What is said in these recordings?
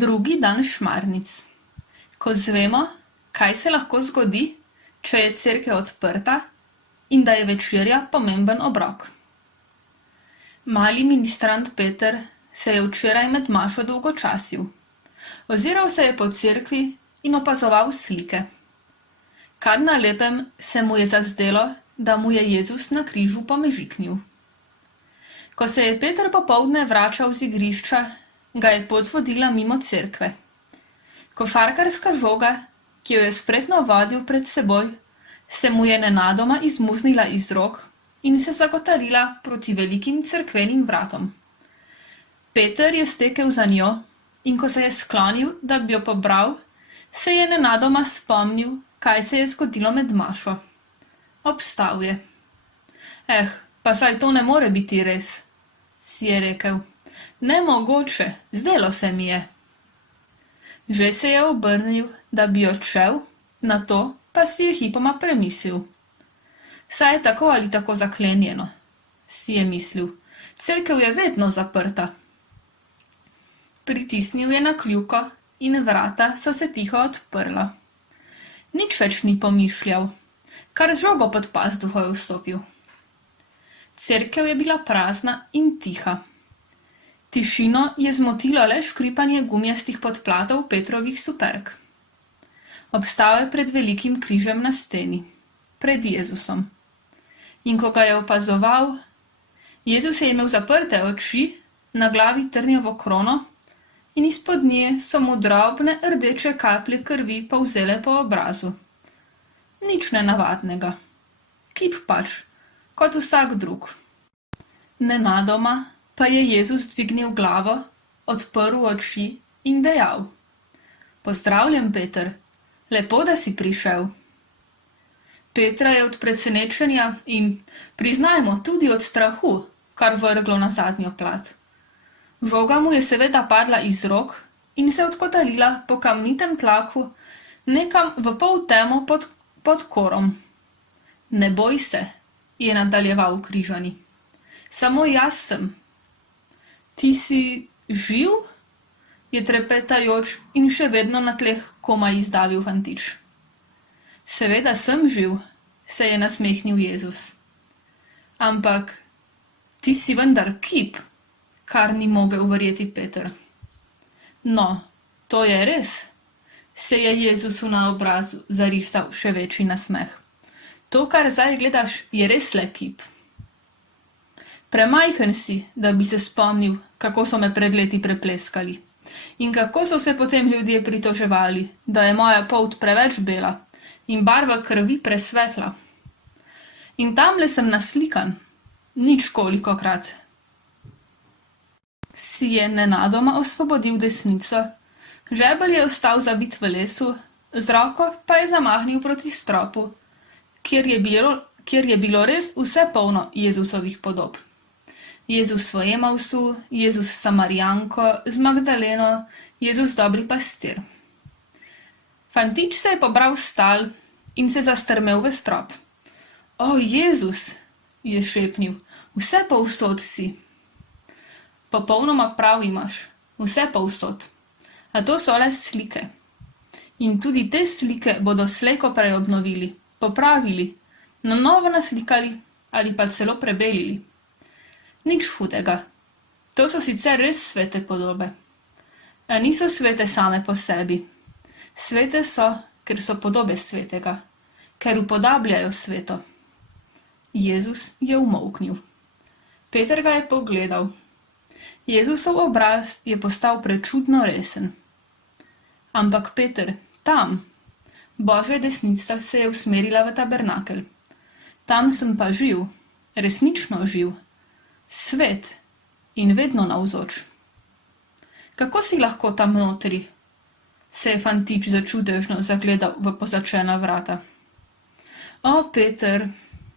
Drugi dan šmarnic. Ko zvemo, kaj se lahko zgodi, če je cerkev odprta in da je večerja pomemben obrok. Mali ministrant Peter se je včeraj med mašo dolgočasil. Oziral se je po cerkvi in opazoval slike. Kar na lepem se mu je zazdelo, da mu je Jezus na križu pomežiknil. Ko se je Peter popoldne vračal z igrišča, ga je pot vodila mimo cerkve. Košarkarska žoga, ki jo je spretno vodil pred seboj, se mu je nenadoma izmuznila iz rok in se zagotalila proti velikim cerkvenim vratom. Peter je stekel za njo in ko se je sklonil, da bi jo pobral, se je nenadoma spomnil, kaj se je zgodilo med mašo. Obstal je. Pa saj to ne more biti res, si je rekel. Nemogoče, zdelo se mi je. Že se je obrnil, da bi odšel, nato pa si je hipoma premislil. Saj je tako ali tako zaklenjeno, si je mislil. Cerkev je vedno zaprta. Pritisnil je na kljuko in vrata so se tiho odprla. Nič več ni pomišljal, kar z žogo pod pazduho je vstopil. Cerkev je bila prazna in tiha. Tišino je zmotilo le škripanje gumijastih podplatov Petrovih superg. Obstal je pred velikim križem na steni, pred Jezusom. In ko ga je opazoval, Jezus je imel zaprte oči, na glavi trnjevo krono in izpod nje so mu drobne rdeče kaplje krvi polzele po obrazu. Nič nenavadnega. Kip pač, kot vsak drug. Nenadoma pa je Jezus dvignil glavo, odprl oči in dejal: Pozdravljen, Peter, lepo, da si prišel. Petra je od presenečenja in, priznajmo, tudi od strahu, kar vrglo na zadnjo plat. Žoga mu je seveda padla iz rok in se odkotalila po kamnitem tlaku nekam v pol temo pod korom. Ne boj se, je nadaljeval križani. Samo jaz sem. Ti si živ? Je trepetajoč in še vedno na tleh komaj izdavil fantič. Seveda sem živ, se je nasmehnil Jezus. Ampak ti si vendar kip, kar ni mogel verjeti Peter. No, to je res, se je Jezusu na obrazu zarisal še večji nasmeh. To, kar zdaj gledaš, je res le kip. Premajhen si, da bi se spomnil, kako so me pred leti prepleskali. In kako so se potem ljudje pritoževali, da je moja polt preveč bela in barva krvi presvetla. In tamle sem naslikan, nič kolikokrat. Si je nenadoma osvobodil desnico, žebelj je ostal zabit v lesu, z roko pa je zamahnil proti stropu, kjer je bilo res vse polno Jezusovih podob. Jezus v Emausu, Jezus s Samarijanko, z Magdaleno, Jezus dobri pastir. Fantič se je pobral s tal in se zastrmel v strop. O, Jezus, je šepnil, vse povsod si. Popolnoma prav imaš, vse povsod. A to so le slike. In tudi te slike bodo slej ko prej obnovili, popravili, na novo naslikali ali pa celo prebelili. Nič hudega. To so sicer res svete podobe. A niso svete same po sebi. Svete so, ker so podobe svetega, ker upodabljajo sveto. Jezus je umolknil. Peter ga je pogledal. Jezusov obraz je postal prečudno resen. Ampak Peter, tam, Božja desnica se je usmerila v tabernakelj. Tam sem pa živ, resnično živ. Svet in vedno navzoč. Kako si lahko tam notri? Se je fantič začudežno zagledal v pozačena vrata. O, Peter,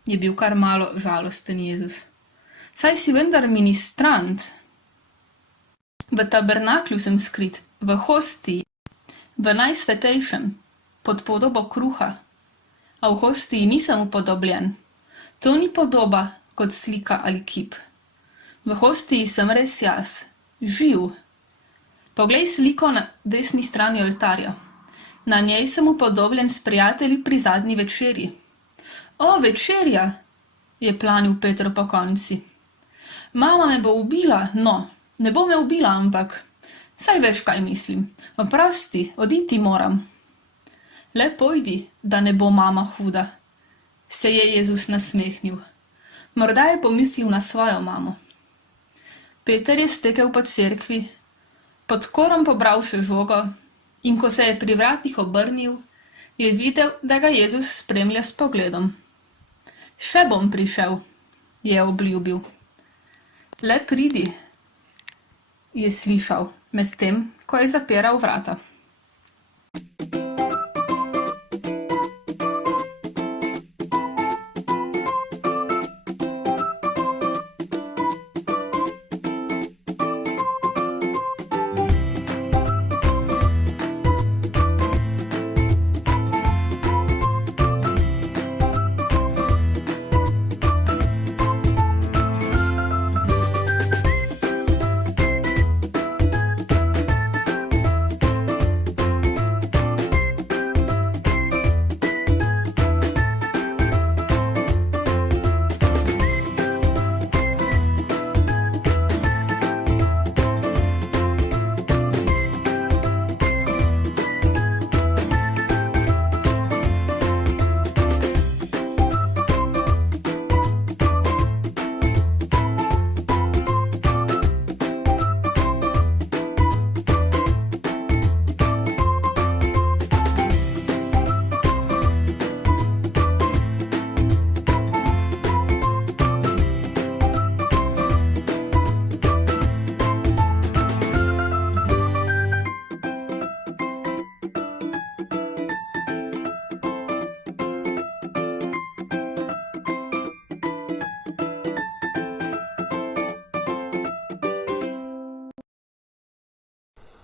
je bil kar malo žalosten Jezus. Saj si vendar ministrant. V tabernaklju sem skrit, v hostiji, v najsvetejšem, pod podobo kruha. A v hostiji nisem upodobljen. To ni podoba kot slika ali kip. V hostiji sem res jaz, živ. Poglej sliko na desni strani oltarja. Na njej sem upodobljen s prijatelji pri zadnji večerji. O, večerja, je planil Peter pokonci. Mama me bo ubila, no, ne bo me ubila, ampak saj veš, kaj mislim. Oprosti, oditi moram. Le pojdi, da ne bo mama huda, se je Jezus nasmehnil. Morda je pomislil na svojo mamo. Peter je stekel po cerkvi, pod korom pobral še žogo in ko se je pri vratih obrnil, je videl, da ga Jezus spremlja s pogledom. Še bom prišel, je obljubil. Le pridi, je slišal, medtem ko je zapiral vrata.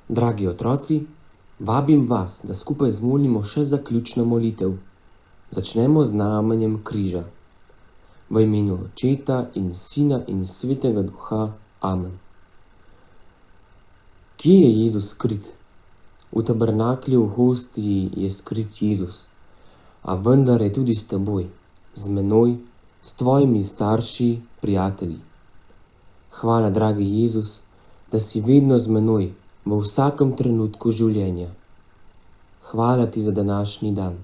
Dragi otroci, vabim vas, da skupaj zmolimo še zaključno molitev. Začnemo z znamenjem križa. V imenu Očeta in Sina in Svetega Duha. Amen. Kje je Jezus skrit? V tabernaklju v hostiji je skrit Jezus, a vendar je tudi s teboj, z menoj, s tvojimi starši, prijatelji. Hvala, dragi Jezus, da si vedno z menoj, v vsakem trenutku življenja. Hvala ti za današnji dan.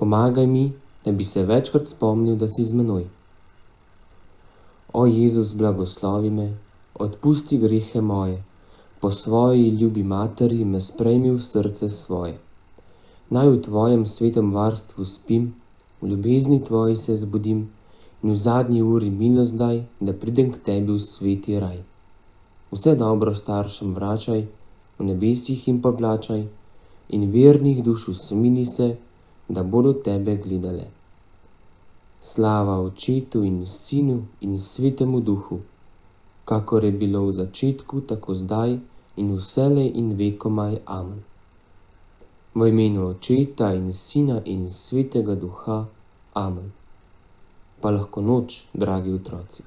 Pomagaj mi, da bi se večkrat spomnil, da si z menoj. O Jezus, blagoslovi me, odpusti grehe moje, po svoji ljubi materi me sprejmi v srce svoje. Naj v tvojem svetem varstvu spim, v ljubezni tvoji se zbudim in v zadnji uri milost daj, da pridem k tebi v sveti raj. Vse dobro staršem vračaj, v nebesih jim poplačaj in vernih duš usmili se, da bodo tebe gledale. Slava Očetu in Sinu in Svetemu Duhu, kakor je bilo v začetku, tako zdaj in vselej in vekomaj. Amen. V imenu Očeta in Sina in Svetega Duha. Amen. Pa lahko noč, dragi otroci.